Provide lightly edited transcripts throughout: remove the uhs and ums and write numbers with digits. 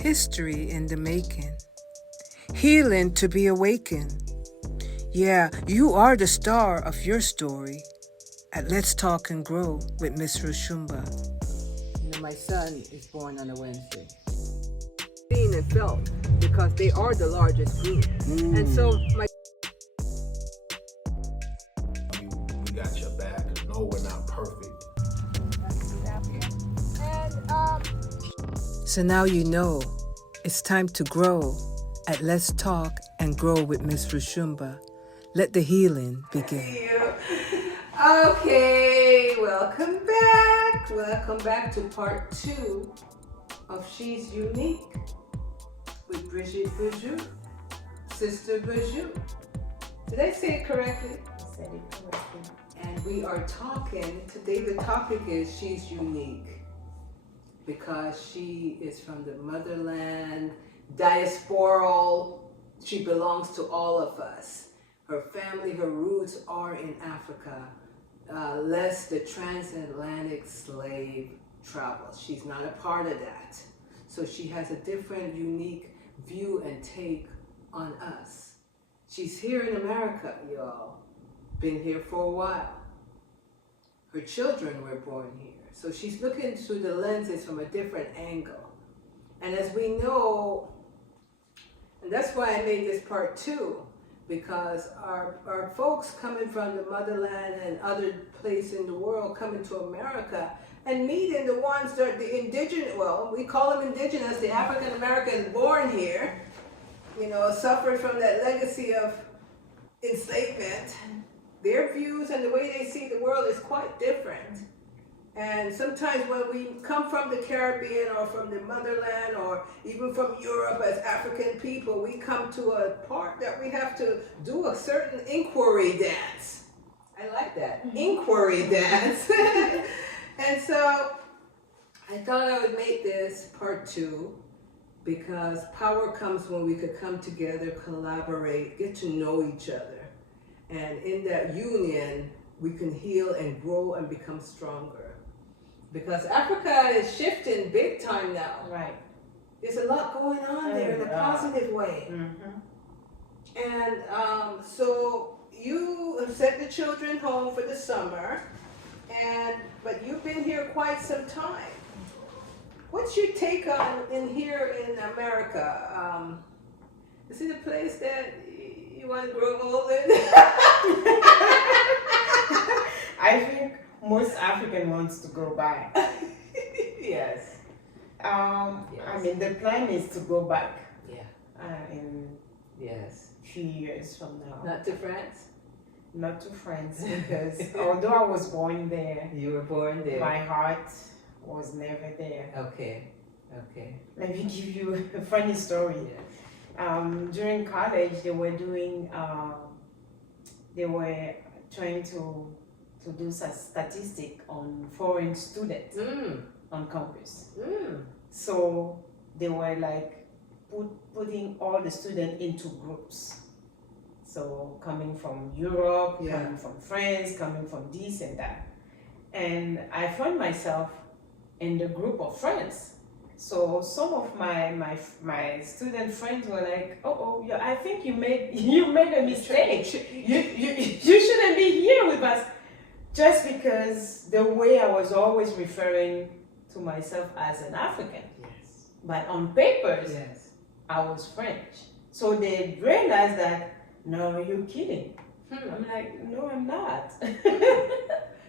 History in the making. Healing to be awakened. Yeah, you are the star of your story at Let's Talk and Grow with Miss Roshumba. You know, my son is born on a Wednesday. Seen and felt because they are the largest group. And so my we got your back. No, we're not perfect. So now you know it's time to grow at Let's Talk and Grow with Miss Roshumba. Let the healing begin. Okay, welcome back. Welcome back to part 2 of She's Unique with Bijoul, Sister Bijoul. Did I say it correctly? I said it correctly. And we are talking, today the topic is She's Unique because she is from the motherland, diasporal, she belongs to all of us. Her family, her roots are in Africa, less the transatlantic slave travels. She's not a part of that. So she has a different, unique view and take on us. She's here in America, y'all. Been here for a while. Her children were born here. So she's looking through the lenses from a different angle. And as we know, and that's why I made this part 2, because our folks coming from the motherland and other places in the world coming to America and meeting the ones that the indigenous, well, we call them indigenous, the African Americans born here, you know, suffered from that legacy of enslavement. Their views and the way they see the world is quite different. And sometimes when we come from the Caribbean or from the motherland or even from Europe as African people, we come to a part that we have to do a certain inquiry dance. I like that, inquiry dance. And so I thought I would make this part 2 because power comes when we could come together, collaborate, get to know each other. And in that union, we can heal and grow and become stronger. Because Africa is shifting big time now. Right. There's a lot going on there in a positive way. Mm-hmm. And so you have sent the children home for the summer, but you've been here quite some time. What's your take on here in America? Is it a place that you want to grow old in? I think most African wants to go back. Yes. I mean, the plan is to go back. Yeah. In Yes. a few years from now. Not to France? Not to France, because although I was born there, You were born there. my heart was never there. Okay. Okay. Let me give you a funny story. Yes. During college, they were doing, they were trying to do some statistic on foreign students on campus. So they were like putting all the students into groups. So coming from Europe, coming from France, coming from this and that. And I found myself in the group of friends. So some of my student friends were like, I think you made a mistake. You shouldn't be here with us. Just because the way I was always referring to myself as an African. Yes. But on papers, Yes. I was French. So they realized that, no, you're kidding. I'm like, no, I'm not.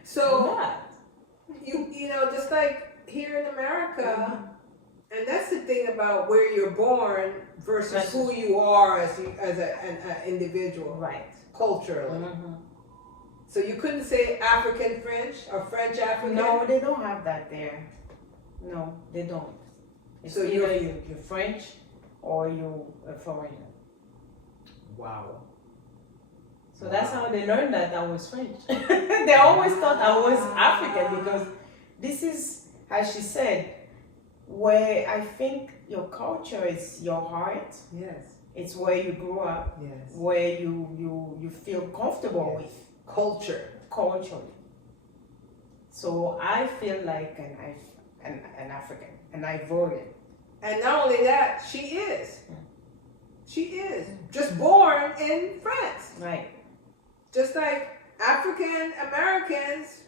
So I'm not. you know, just like here in America, and that's the thing about where you're born versus who you are as an individual, Right. culturally. So you couldn't say African French or French African? No, they don't have that there. No, they don't. It's So either you're French or you're a foreigner. Wow. So that's how they learned that I was French. They always thought I was African because this is, as she said, where I think your culture is your heart. Yes. It's where you grew up. Yes. Where you feel comfortable with. Culturally. So I feel like an African, and I voted And not only that, she is. She is. Just born in France. Right. Just like African Americans,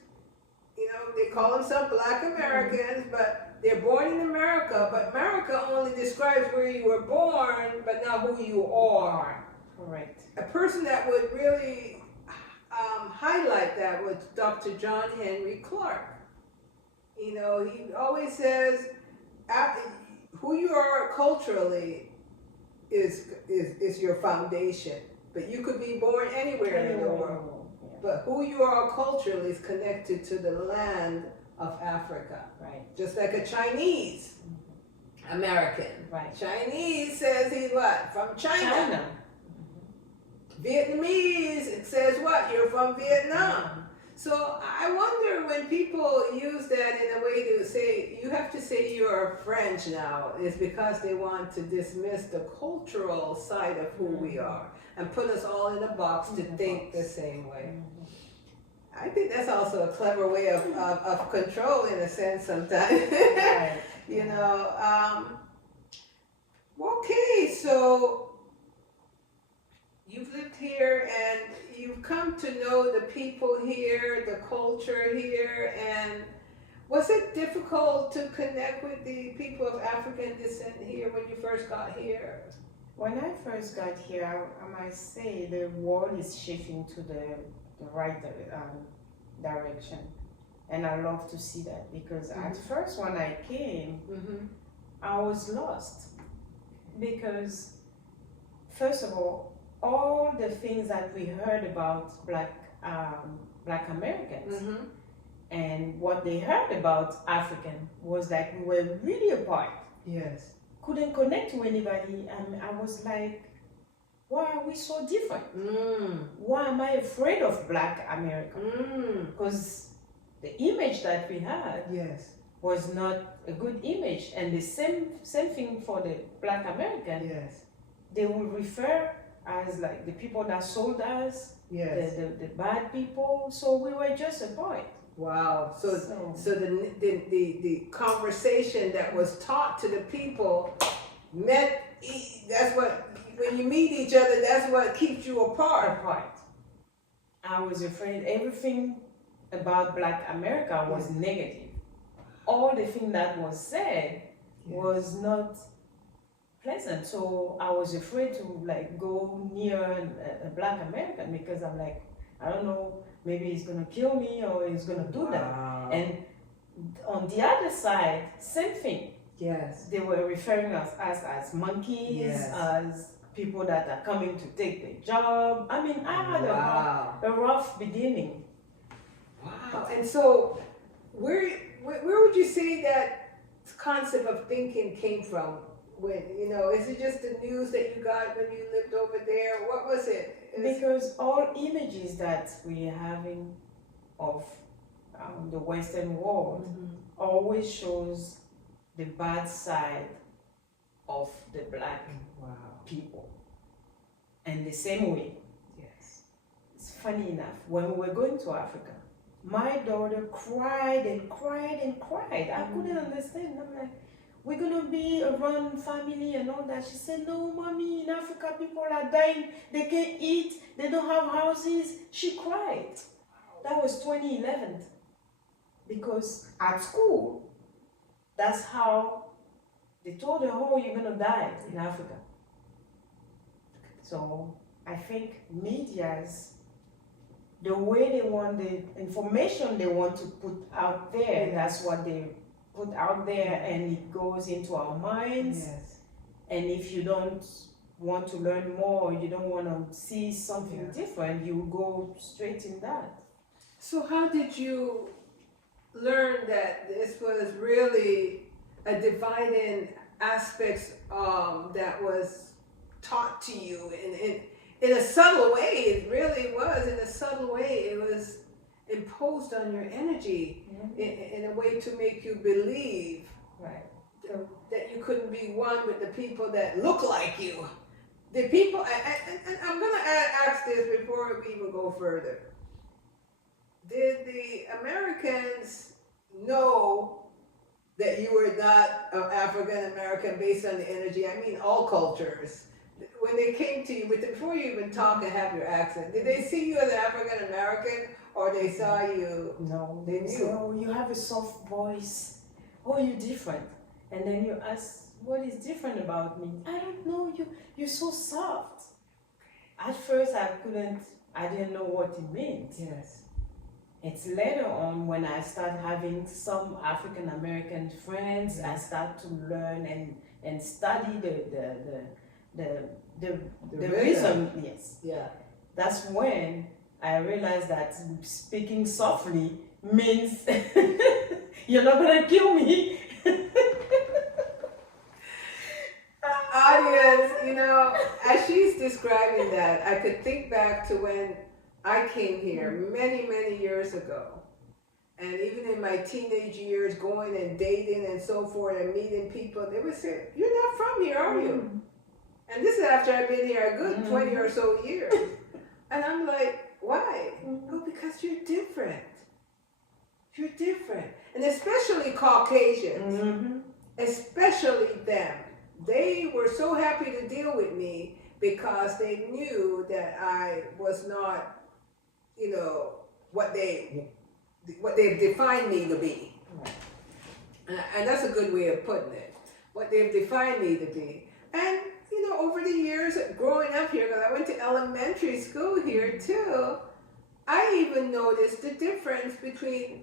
you know, they call themselves Black Americans, but they're born in America. But America only describes where you were born, but not who you are. Correct. A person that would really highlight that was Dr. John Henry Clark. You know, he always says, who you are culturally is your foundation. But you could be born anywhere in the world. Yeah. But who you are culturally is connected to the land of Africa. Right. Just like a Chinese American. Right. Chinese says he's what? From China. Vietnamese, it says what? You're from Vietnam. So I wonder when people use that in a way to say, you have to say you're French now, is because they want to dismiss the cultural side of who we are and put us all in a box to think the same way. I think that's also a clever way of control in a sense sometimes. You know, okay, so you've lived here and you've come to know the people here, the culture here, and was it difficult to connect with the people of African descent here when you first got here? When I first got here, I might say the world is shifting to the right direction. And I love to see that because at first when I came, I was lost. Because first of all the things that we heard about Black Americans and what they heard about African was that we were really apart. Yes. Couldn't connect to anybody, and I was like, why are we so different? Why am I afraid of Black America? Because the image that we had was not a good image, and the same thing for the Black American. They will refer as like the people that sold us, the bad people. So we were just apart. Wow. So the conversation that was taught to the people that's what, when you meet each other, that's what keeps you apart. I was afraid everything about Black America was negative. All the thing that was said was not pleasant. So I was afraid to like go near a Black American because I'm like, I don't know, maybe he's gonna kill me or he's gonna do that. And on the other side, same thing. They were referring us as monkeys, as people that are coming to take the job. I mean, I had a rough beginning. Wow. And so where would you say that concept of thinking came from? When, you know, is it just the news that you got when you lived over there? What was it? Because all images that we are having of the Western world always shows the bad side of the Black people. And the same way. It's funny enough, when we were going to Africa, my daughter cried and cried and cried. I couldn't understand. I'm like, we're gonna be around family and all that. She said, no, mommy, in Africa people are dying. They can't eat. They don't have houses. She cried. That was 2011. Because at school, that's how they told her, oh, you're gonna die in Africa. So I think media's, the way they want the information they want to put out there, that's what they put out there, and it goes into our minds. And if you don't want to learn more, you don't want to see something different, you go straight in that. So how did you learn that this was really a dividing aspect that was taught to you in a subtle way? It really was in a subtle way. It was imposed on your energy in a way to make you believe that you couldn't be one with the people that look like you. The people, and I'm going to ask this before we even go further. Did the Americans know that you were not African American based on the energy? I mean, all cultures. When they came to you, before you even talk and have your accent, did they see you as African American, or they saw you? No, They they say, knew. oh, you have a soft voice. Oh, you're different. And then you ask, what is different about me? I don't know, you're so soft. At first, I didn't know what it meant. Yes. It's later on when I start having some African American friends, I start to learn and study the rhythm. reason. Yes, Yeah. that's when I realized that speaking softly means you're not gonna kill me. Audience, as she's describing that, I could think back to when I came here many, many years ago. And even in my teenage years, going and dating and so forth and meeting people, they would say, "You're not from here, are you?" And this is after I've been here a good 20 or so years. And I'm like, why? Oh, because you're different. You're different. And especially Caucasians, especially them. They were so happy to deal with me because they knew that I was not, what they've defined me to be. And that's a good way of putting it. What they've defined me to be. And, over the years growing up here, because I went to elementary school here too, I even noticed the difference between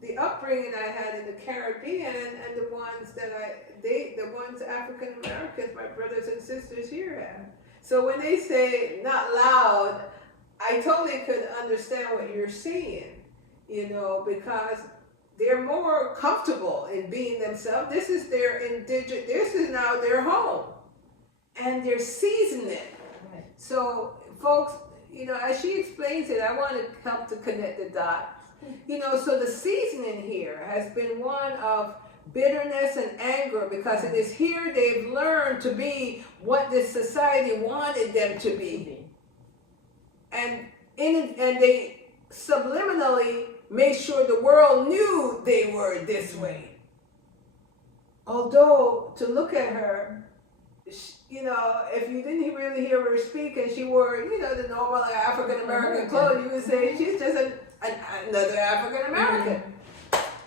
the upbringing I had in the Caribbean and the ones the ones African Americans, my brothers and sisters here have. So when they say not loud, I totally could understand what you're saying, because they're more comfortable in being themselves. This is this is now their home. And they're seasoning it. Right. So folks, as she explains it, I want to help to connect the dots. So the seasoning here has been one of bitterness and anger because it is here they've learned to be what this society wanted them to be. And they subliminally made sure the world knew they were this way. Although, to look at her, if you didn't really hear her speak and she wore, the normal African American clothes, you would say she's just another African American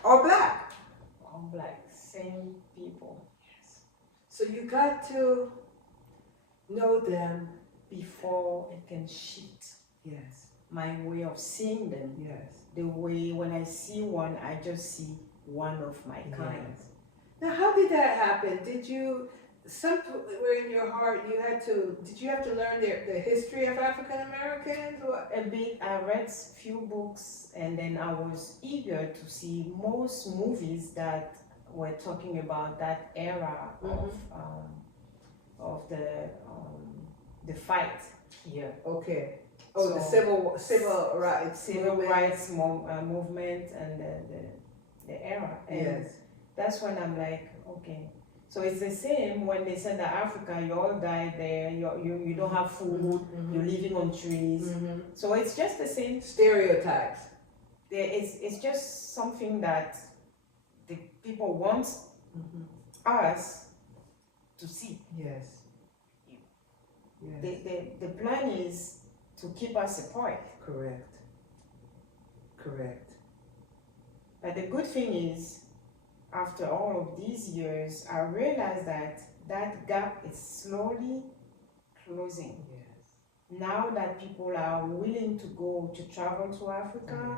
or black. All black, same people. Yes. So you got to know them Before it can shift Yes. my way of seeing them. Yes. The way when I see one, I just see one of my kind. Yes. Now, how did that happen? Did you, somewhere in your heart, did you have to learn the history of African Americans? Or? A bit, I read few books and then I was eager to see most movies that were talking about that era of the fight here. Okay. Oh, So, the civil rights movement and the era. And Yes. that's when I'm like, okay. So it's the same when they send to Africa, you all die there, you don't have food, you're living on trees. So it's just the same. Stereotypes. It's just something that the people want us to see. Yes. The plan is to keep us apart. Correct. But the good thing is, after all of these years, I realized that gap is slowly closing. Yes. Now that people are willing to travel to Africa,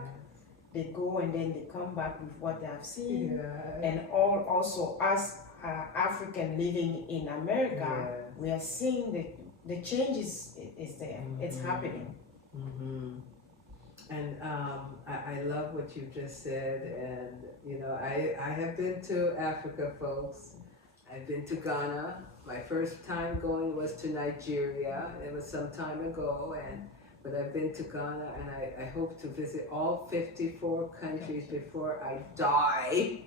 they go and then they come back with what they have seen. Yeah. And also us African living in America, we are seeing the changes is there. It's happening. And I love what you just said, and I have been to Africa, folks. I've been to Ghana. My first time going was to Nigeria. It was some time ago, but I've been to Ghana, and I hope to visit all 54 countries before I die.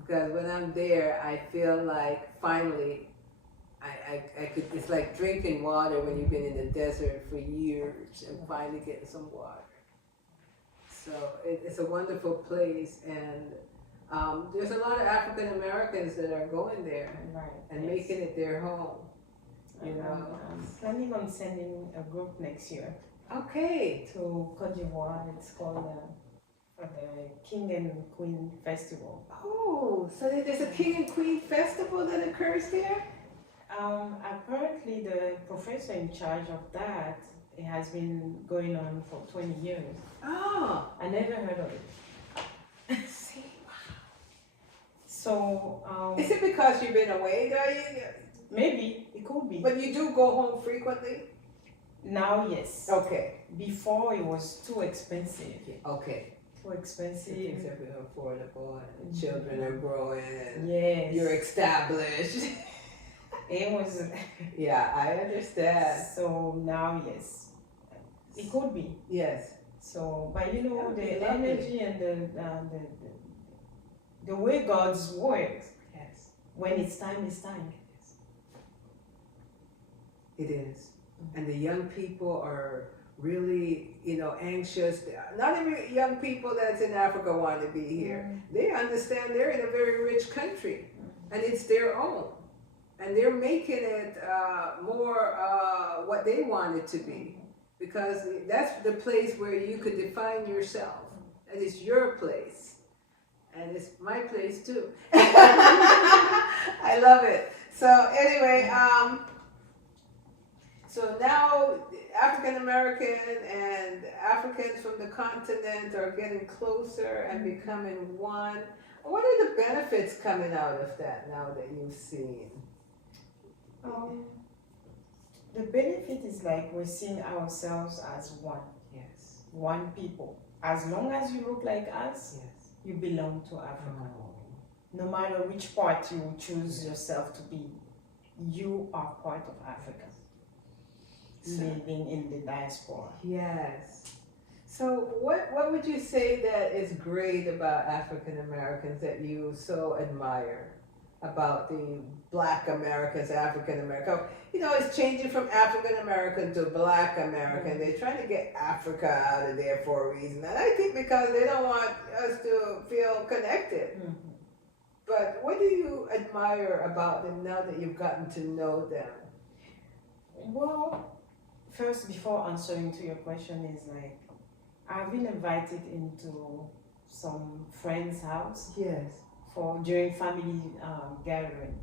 Because when I'm there, I feel like finally I could, it's like drinking water when you've been in the desert for years and finally getting some water. So it's a wonderful place, and There's a lot of African Americans that are going there Right. and yes. making it their home. You know. I'm planning on sending a group next year Okay. to Cote d'Ivoire. It's called for the King and Queen Festival. Oh, so there's a King and Queen festival that occurs there? Apparently, the professor in charge of that, it has been going on for 20 years. Oh. I never heard of it. See. So, Is it because you've been away, though? maybe it could be. But you do go home frequently? Now, yes. Okay. Before, it was too expensive. Okay. Too Things expensive. have been affordable, and children are growing, and Yes. you're established. It was. Yeah, I understand. So now, yes, it could be. Yes. So, but you That know, would the be lovely. energy and the way God's works, Yes. when it's time, it's time. It is. And the young people are really, anxious. Not every young people that's in Africa want to be here. They understand they're in a very rich country, and it's their own. And they're making it more what they want it to be. Because that's the place where you could define yourself. And it's your place. And it's my place too. I love it. So anyway, so now African American and Africans from the continent are getting closer and becoming one. What are the benefits coming out of that now that you've seen? The benefit is like we're seeing ourselves as one, Yes. one people. As long as you look like us, Yes. you belong to Africa. No matter which part you choose yourself to be, you are part of Africa, living in the diaspora. Yes. So what would you say that is great about African Americans that you so admire about the Black Americans, African American? It's changing from African American to Black American. They're trying to get Africa out of there for a reason. And I think because they don't want us to feel connected. Mm-hmm. But what do you admire about them now that you've gotten to know them? Well, first, before answering to your question, is like I've been invited into some friend's house Yes. during family gathering,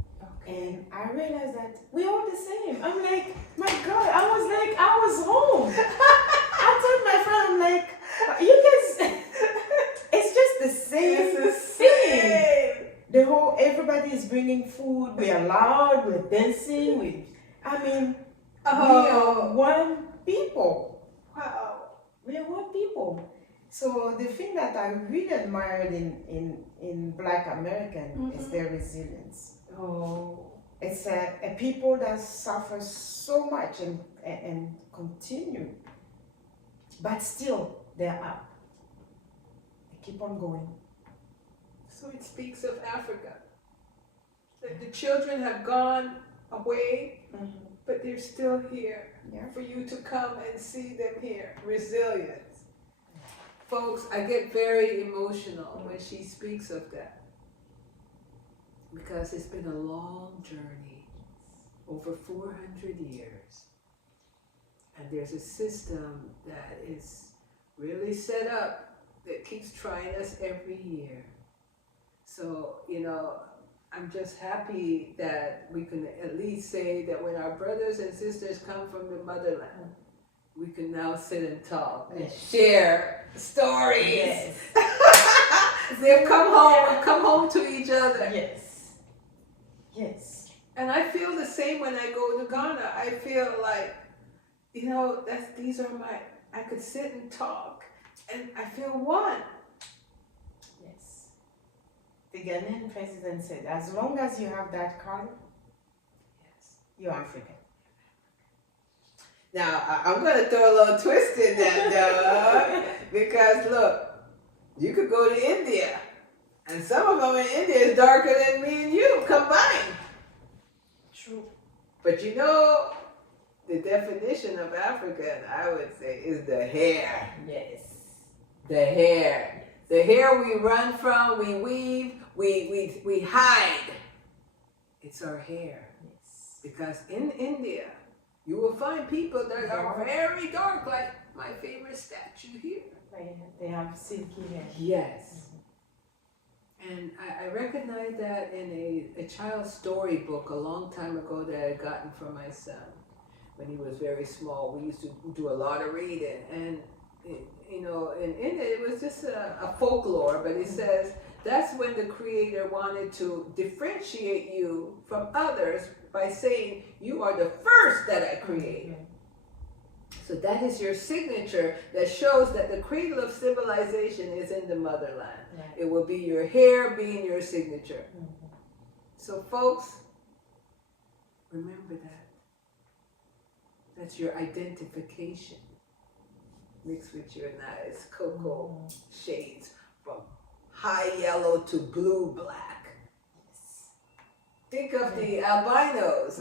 and I realized that we're all the same. I'm like, my God, I was home. I told my friend, I'm like, you guys, it's just the same It's the thing. same. Everybody is bringing food. We're loud. We're dancing. We Oh. are one people. Wow. We are one people. So the thing that I really admired in Black American is their resilience. Oh. It's a people that suffer so much and continue, but still they're up. They keep on going. So it speaks of Africa. The children have gone away, but they're still here. Yeah. For you to come and see them here. Resilience. Folks, I get very emotional when she speaks of that. Because it's been a long journey, over 400 years. And there's a system that is really set up that keeps trying us every year. So, I'm just happy that we can at least say that when our brothers and sisters come from the motherland, we can now sit and talk and share stories. Yes. They've come home to each other. Yes. Yes. And I feel the same when I go to Ghana. I feel like, I could sit and talk and I feel one. Yes. The Ghanaian president said, as long as you have that card, Yes. you're African. Now, I'm going to throw a little twist in that, dog. Because, look, you could go to India. And some of them in India is darker than me and you combined. True. But the definition of African, I would say, is the hair. Yes. The hair. The hair we run from, we weave, we hide. It's our hair. Yes. Because in India, you will find people that are very dark, like my favorite statue here. They have silky hair. Yes. And I recognized that in a child's storybook a long time ago that I had gotten for my son when he was very small. We used to do a lot of reading. And, you know, in India, it was just a folklore, but it says that's when the creator wanted to differentiate you from others by saying, you are the first that I created. So that is your signature that shows that the cradle of civilization is in the motherland. Right. It will be your hair being your signature. So folks, remember that. That's your identification mixed with your nice cocoa shades from high yellow to blue black. Think of the albinos.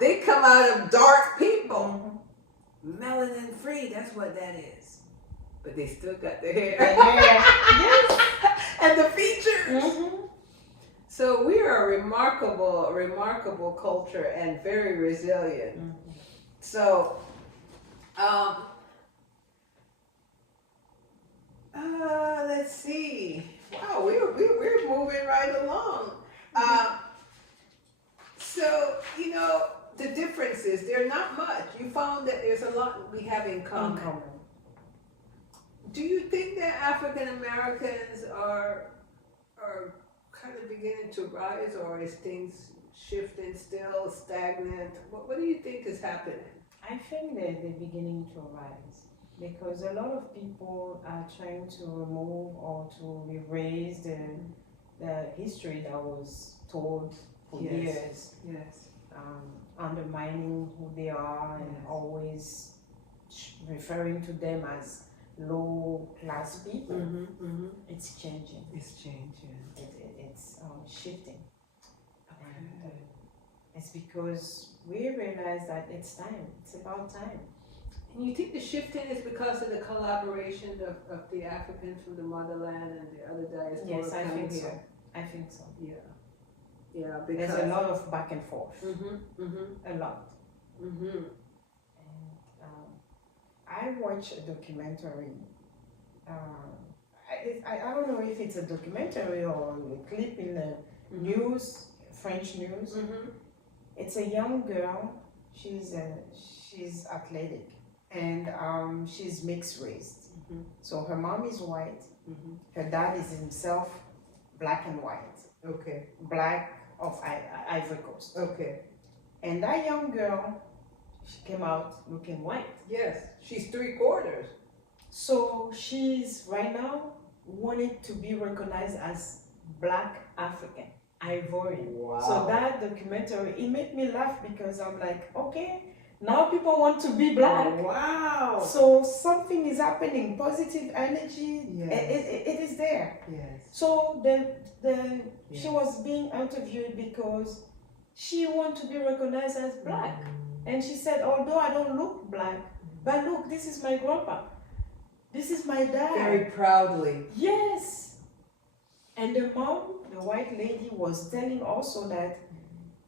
They come out of dark people. Melanin free, that's what that is. But they still got the hair. Yes. And the features. So we are a remarkable, remarkable culture and very resilient. So, let's see. Wow, we're moving right along. So, you know, the differences, they're not much. You found that there's a lot we have in common. Do you think that African Americans are kind of beginning to rise, or is things shifting still, stagnant? What do you think is happening? I think that they're beginning to rise because a lot of people are trying to remove or to erase the history that was told for years. Yes. Undermining who they are and always referring to them as low class people. It's changing. It's changing. It's shifting. And it's because we realize that it's time. It's about time. And you think the shifting is because of the collaboration of the Africans from the motherland and the other diaspora? Yes, I think here? so. I think so. Yeah. Yeah, because there's a lot of back and forth. A lot. And I watched a documentary. I don't know if it's a documentary or a clip in the news, French news. It's a young girl. She's athletic and she's mixed race. So her mom is white. Her dad is himself black and white. Okay. Black of Ivory Coast. Okay. And that young girl, she came out looking white. Yes, she's 3/4. So she's right now wanted to be recognized as Black African, Ivorian. Wow. So that documentary, it made me laugh because I'm like, okay, now people want to be black. Wow. So something is happening, positive energy, Yes. it is there. Yes. So she was being interviewed because she wanted to be recognized as black. And she said, although I don't look black, but look, this is my grandpa. This is my dad. Very proudly. Yes. And the mom, the white lady, was telling also that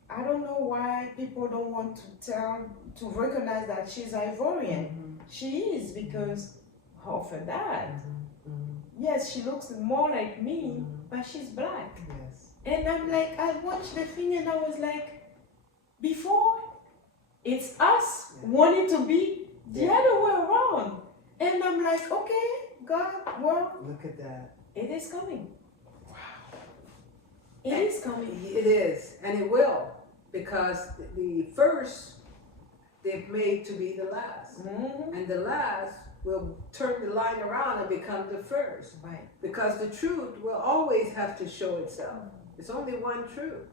I don't know why people don't want to recognize that she's Ivorian. She is because of her dad. Yes, she looks more like me, but she's black. Yes. And I'm like, I watched the thing and I was like, before, it's us wanting to be the other way around. And I'm like, okay, God, well, Look at that. it is coming. Wow. It is coming. It is, and it will, because the first they've made to be the last. And the last will turn the line around and become the first. Right. Because the truth will always have to show itself. It's only one truth,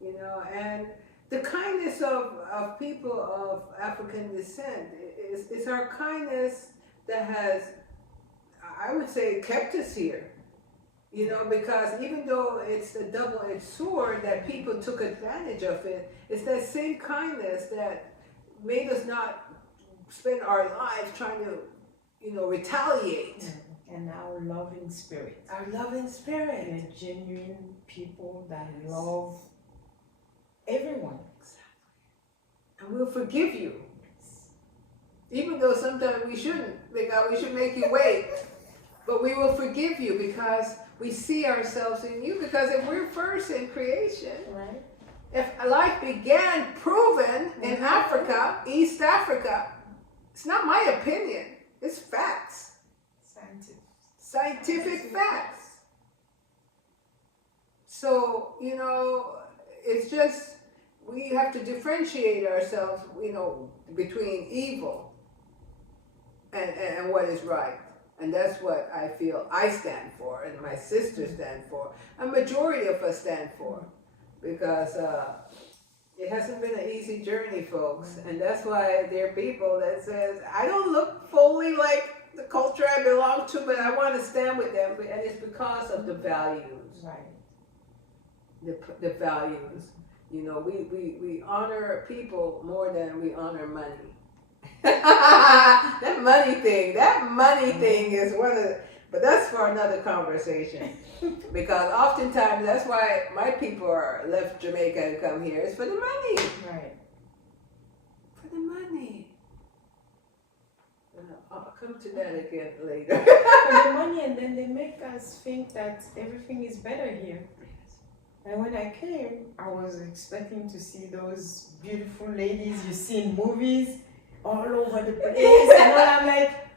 you know, and the kindness of people of African descent is our kindness that has, I would say, kept us here. You know, because even though it's a double-edged sword that people took advantage of it, it's that same kindness that made us not spend our lives trying to, you know, retaliate. And our loving spirit. Our loving spirit. They're genuine people that love everyone. And we'll forgive you. Even though sometimes we shouldn't, because we should make you wait. But we will forgive you because we see ourselves in you. Because if we're first in creation, Right. if life began proven in Africa, East Africa, it's not my opinion, it's facts. Scientific facts. So, it's just, we have to differentiate ourselves, between evil and what is right. And that's what I feel I stand for, and my sisters stand for. A majority of us stand for. Because it hasn't been an easy journey, folks. And that's why there are people that says, I don't look fully like the culture I belong to, but I want to stand with them. And it's because of the values. Right. The values. We honor people more than we honor money. That money thing is one of the, but that's for another conversation. Because oftentimes that's why my people are left Jamaica and come here. It's for the money. Right. For the money. I'll come to that again later. For the money, and then they make us think that everything is better here. And when I came, I was expecting to see those beautiful ladies you see in movies all over the place. And I'm like,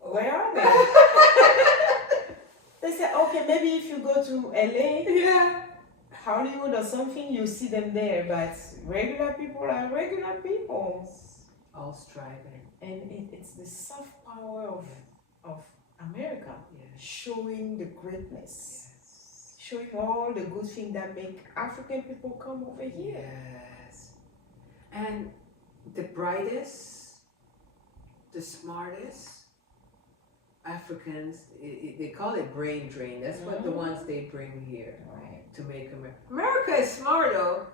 where are they? They said, okay, maybe if you go to LA, Yeah. Hollywood or something, you see them there. But regular people are regular people. All striving. And it's the soft power of America, Yes. showing the greatness, showing all the good things that make African people come over here. Yes. And the brightest, the smartest Africans, they call it brain drain. That's what the ones they bring here Right. to make America. America is smart though.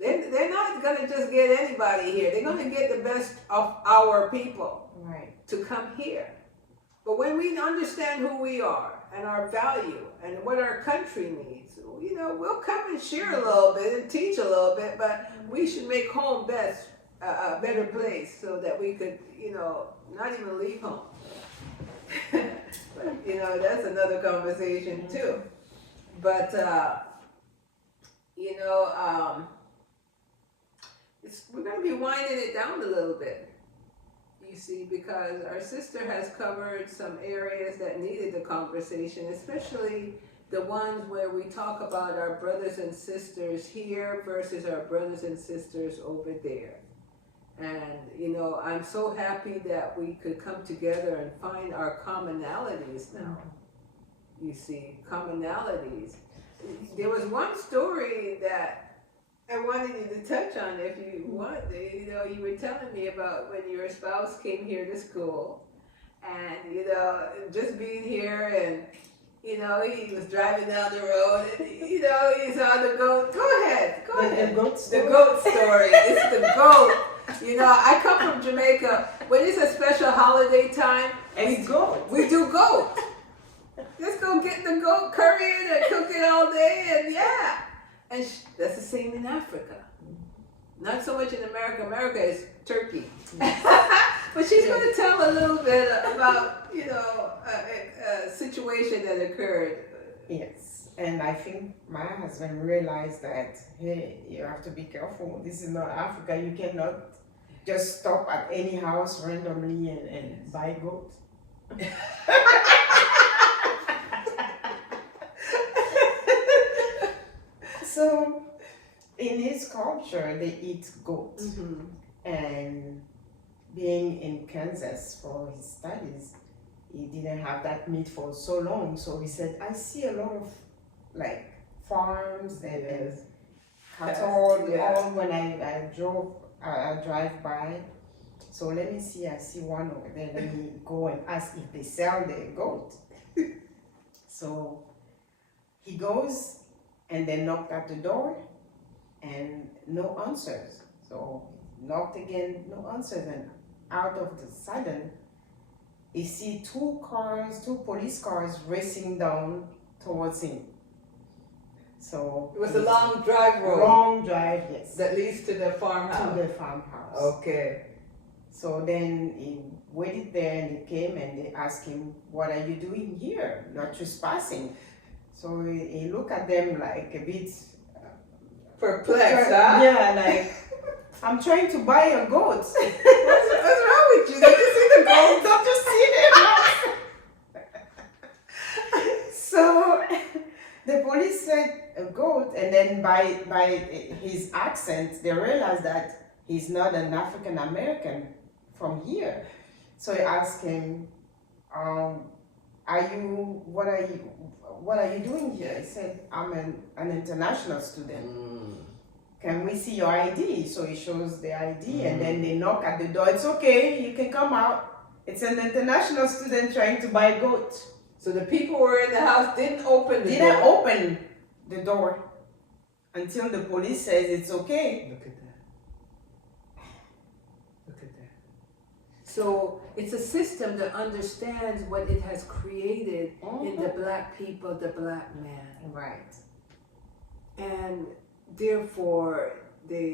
They're not going to just get anybody here. They're going to get the best of our people Right. to come here. But when we understand who we are and our value and what our country needs, we'll come and share a little bit and teach a little bit, but we should make home best a better place so that we could, not even leave home. But, that's another conversation too. But, we're going to be winding it down a little bit, you see, because our sister has covered some areas that needed the conversation, especially the ones where we talk about our brothers and sisters here versus our brothers and sisters over there. And, I'm so happy that we could come together and find our commonalities now. You see, commonalities. There was one story that I wanted you to touch on if you want. You were telling me about when your spouse came here to school and, just being here and, he was driving down the road and, he saw the goat. Go ahead. The goat story. The goat story. It's the goat. I come from Jamaica. When it's a special holiday time, we do goat. Let's go get the goat, curry it and cook it all day, and yeah. And that's the same in Africa. Not so much in America. America is turkey. But she's going to tell a little bit about, a situation that occurred. Yes. And I think my husband realized that, hey, you have to be careful. This is not Africa. You cannot just stop at any house randomly and buy goat. So, in his culture, they eat goat. Mm-hmm. And being in Kansas for his studies, he didn't have that meat for so long. So he said, I see a lot of farms and cattle all when I drive by. So let me see, I see one over there. Let me go and ask if they sell the goat. So he goes and they knocked at the door and no answers. So knocked again, no answers. And out of the sudden, he see two police cars racing down towards him. So It was a long drive road. Long drive, yes. That leads to the farmhouse. To the farmhouse. Okay. So then he waited there and he came and they asked him, "What are you doing here? You're trespassing." So he looked at them like a bit perplexed, huh? Yeah, like, "I'm trying to buy a goat." What's wrong with you? Don't you see the goat? Don't you see them? So the police said a goat, and then by his accent, they realized that he's not an African American from here. So he asked him, what are you doing here?" He said, "I'm an international student. Can we see your ID?" So he shows the ID, and then they knock at the door. "It's okay, you can come out. It's an international student trying to buy a goat." So the people who were in the house didn't open the door. Didn't open the door until the police says it's okay. Look at that. Look at that. So it's a system that understands what it has created in the black people, the black man. Right. And therefore, they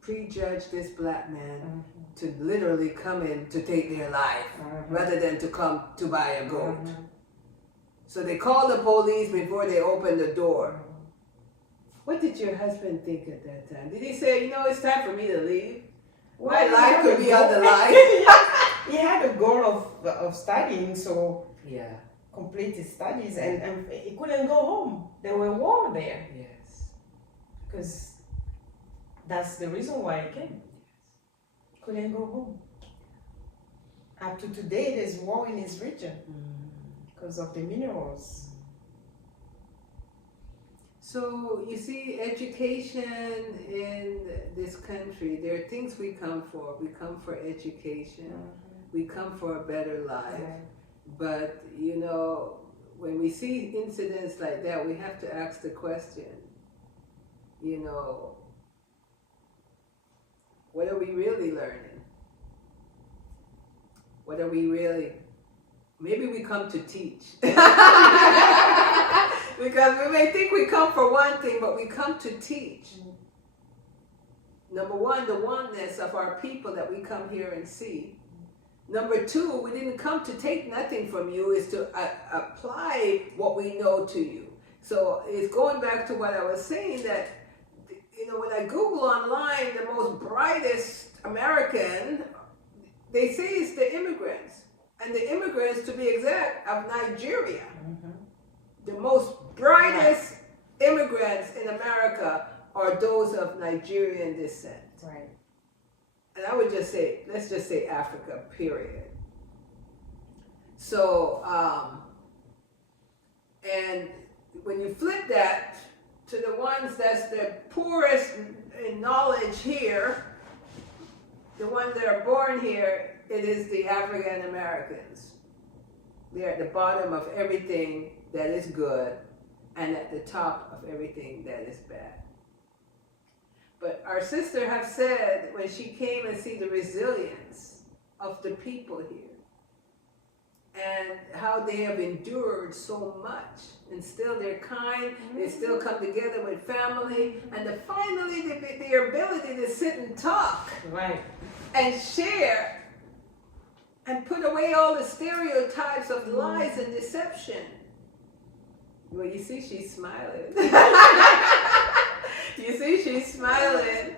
prejudge this black man to literally come in to take their life rather than to come to buy a goat. So they call the police before they open the door. What did your husband think at that time? Did he say, it's time for me to leave? My life could be on the line. He had a goal of studying, so yeah, complete his studies, and he couldn't go home. There were war there. Yes. Because that's the reason why he came. Couldn't go home. Up to today, there's war in his region because of the minerals. So you see, education in this country, there are things we come for. We come for education. We come for a better life. But, when we see incidents like that, we have to ask the question, what are we really learning? What are we really... Maybe we come to teach. Because we may think we come for one thing, but we come to teach. Number one, the oneness of our people that we come here and see. Number two, we didn't come to take nothing from you, is to apply what we know to you. So it's going back to what I was saying, that, when I Google online the most brightest American, they say it's the immigrants. And the immigrants, to be exact, of Nigeria. The most brightest immigrants in America are those of Nigerian descent. Right. And I would just say, let's just say Africa, period. So, and when you flip that to the ones that's the poorest in knowledge here, the ones that are born here, it is the African Americans. They're at the bottom of everything that is good and at the top of everything that is bad. But our sister have said, when she came and see the resilience of the people here and how they have endured so much, and still they're kind, they still come together with family, and finally their ability to sit and talk and share and put away all the stereotypes of lies and deception. Well, you see, she's smiling. You see, she's smiling.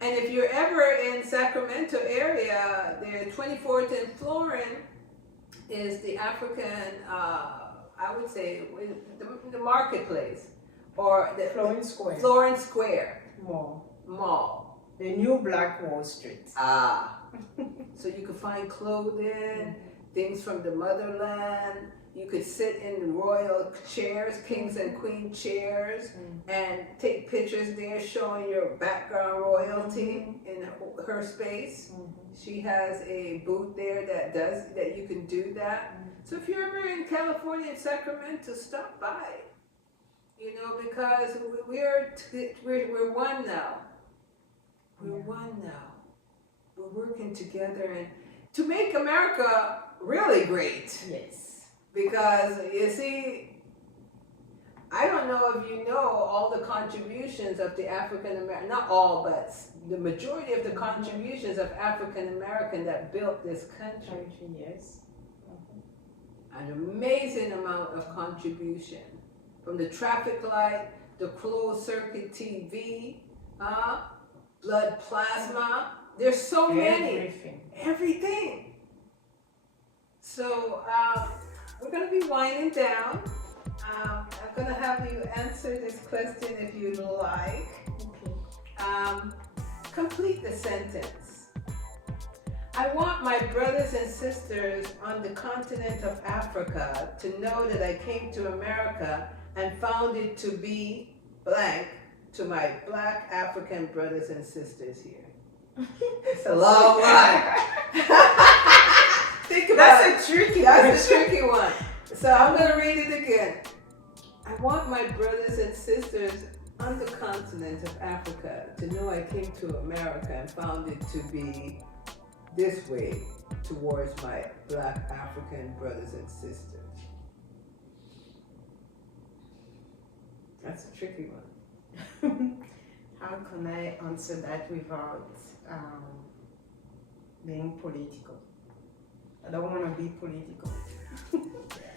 And if you're ever in Sacramento area, the 24th and Florin is the African, I would say, the marketplace. Or the Florin Square. Florin Square. Mall. The new Black Wall Street. So you could find clothing, things from the motherland. You could sit in royal chairs, kings and queen chairs, and take pictures there showing your background royalty in her space. She has a booth there that you can do that. So if you're ever in California, in Sacramento, stop by. Because we're one now. We're one now. We're working together and to make America really great. Yes. Because you see, I don't know if you know all the contributions of the African American, not all, but the majority of the contributions of African American that built this country. Yes. An amazing amount of contribution. From the traffic light, the closed circuit TV, blood plasma. There's so many. Everything. So we're going to be winding down. I'm going to have you answer this question if you'd like. Okay. Complete the sentence. I want my brothers and sisters on the continent of Africa to know that I came to America and found it to be blank to my Black African brothers and sisters here. It's a long one. Think about it. That's a tricky one. That's a tricky one. So I'm going to read it again. I want my brothers and sisters on the continent of Africa to know I came to America and found it to be this way towards my Black African brothers and sisters. That's a tricky one. How can I answer that without being political? I don't want to be political.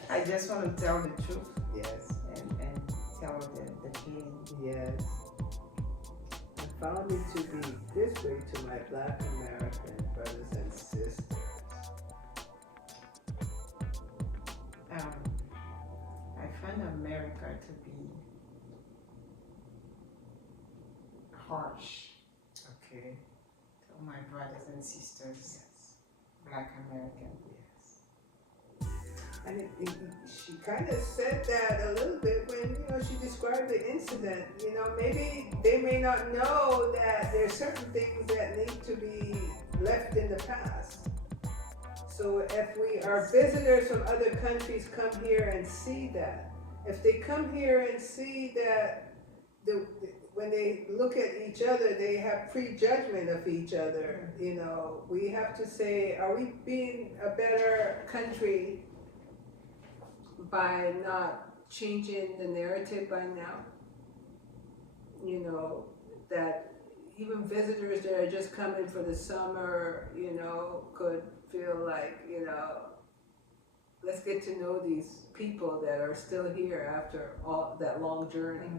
I just want to tell the truth. Yes. And tell the feeling. Yes. I found it to be this way to my Black American brothers and sisters. I find America to be harsh Okay. to my brothers and sisters, Black American. And she kind of said that a little bit when, she described the incident. Maybe they may not know that there's certain things that need to be left in the past. So if our visitors from other countries come here and see that, if they come here and see that when they look at each other, they have prejudgment of each other, we have to say, are we being a better country by not changing the narrative by now? That even visitors that are just coming for the summer, could feel like, let's get to know these people that are still here after all that long journey.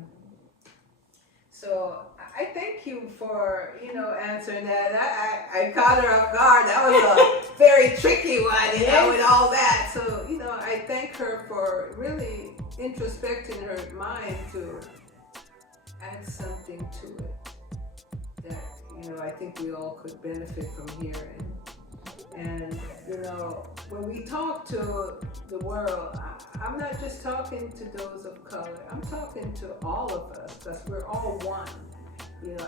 So I thank you for, answering that. I caught her off guard. That was a very tricky one, with all that. So, I thank her for really introspecting her mind to add something to it that, I think we all could benefit from hearing. And, when we talk to the world, I'm not just talking to those of color. I'm talking to all of us because we're all one.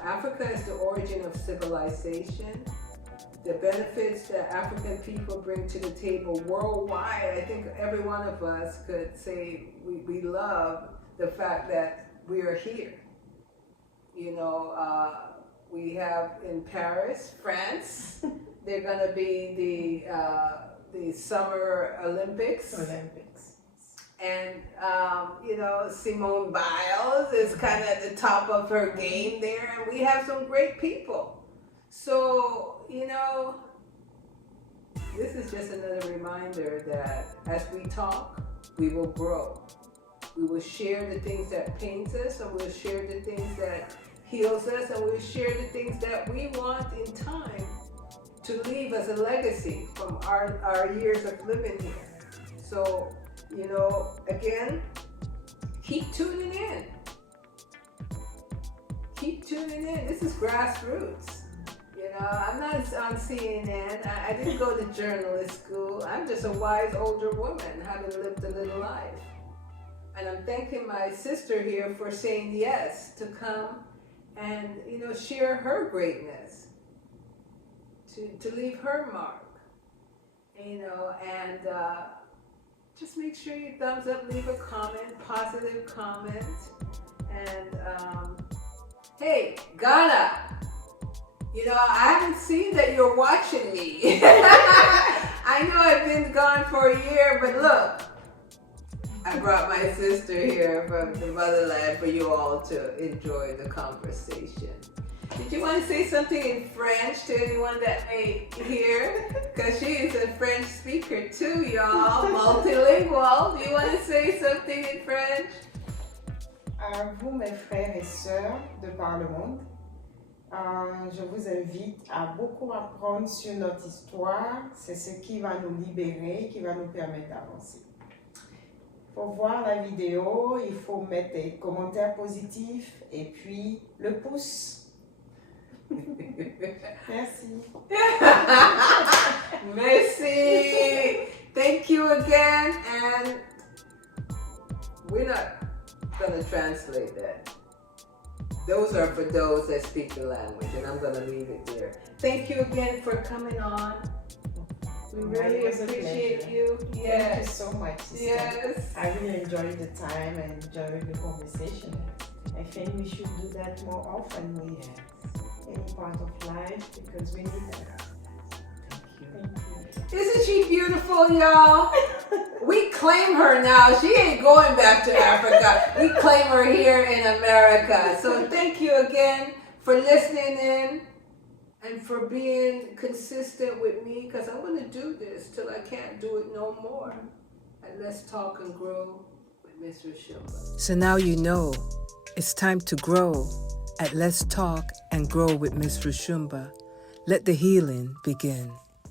Africa is the origin of civilization. The benefits that African people bring to the table worldwide, I think every one of us could say we love the fact that we are here. We have in Paris, France, they're going to be the Summer Olympics. And, Simone Biles is kind of at the top of her game there, and we have some great people. So, this is just another reminder that as we talk, we will grow. We will share the things that pains us, and we'll share the things that heals us, and we'll share the things that we want in time to leave as a legacy from our years of living here. So, again, keep tuning in. Keep tuning in. This is grassroots. I'm not on CNN. I didn't go to journalist school. I'm just a wise older woman having lived a little life. And I'm thanking my sister here for saying yes to come and, share her greatness, to leave her mark, and just make sure you thumbs up, leave a comment, positive comment, and hey, Ghana, I haven't seen that you're watching me. I know I've been gone for a year, but look, I brought my sister here from the motherland for you all to enjoy the conversation. Did you want to say something in French to anyone that may hear? Because she is a French speaker too, y'all. Multilingual. Do you want to say something in French? À vous, mes frères et sœurs de par le monde, je vous invite à beaucoup apprendre sur notre histoire. C'est ce qui va nous libérer, qui va nous permettre d'avancer. Pour voir la vidéo, il faut mettre des commentaires positifs et puis le pouce. Merci. Merci. Thank you again. And we're not going to translate that. Those are for those that speak the language, and I'm going to leave it there. Thank you again for coming on. We really appreciate you. Yes. Thank you so much, sister. Yes. I really enjoyed the time and enjoyed the conversation. I think we should do that more often with any part of life because we need that. Thank you. Thank you. Isn't she beautiful, y'all? We claim her now. She ain't going back to Africa. We claim her here in America. So thank you again for listening in and for being consistent with me, because I'm going to do this till I can't do it no more. And let's talk and grow with Miss Roshumba. So now you know it's time to grow at Let's Talk and Grow with Miss Roshumba. Let the healing begin.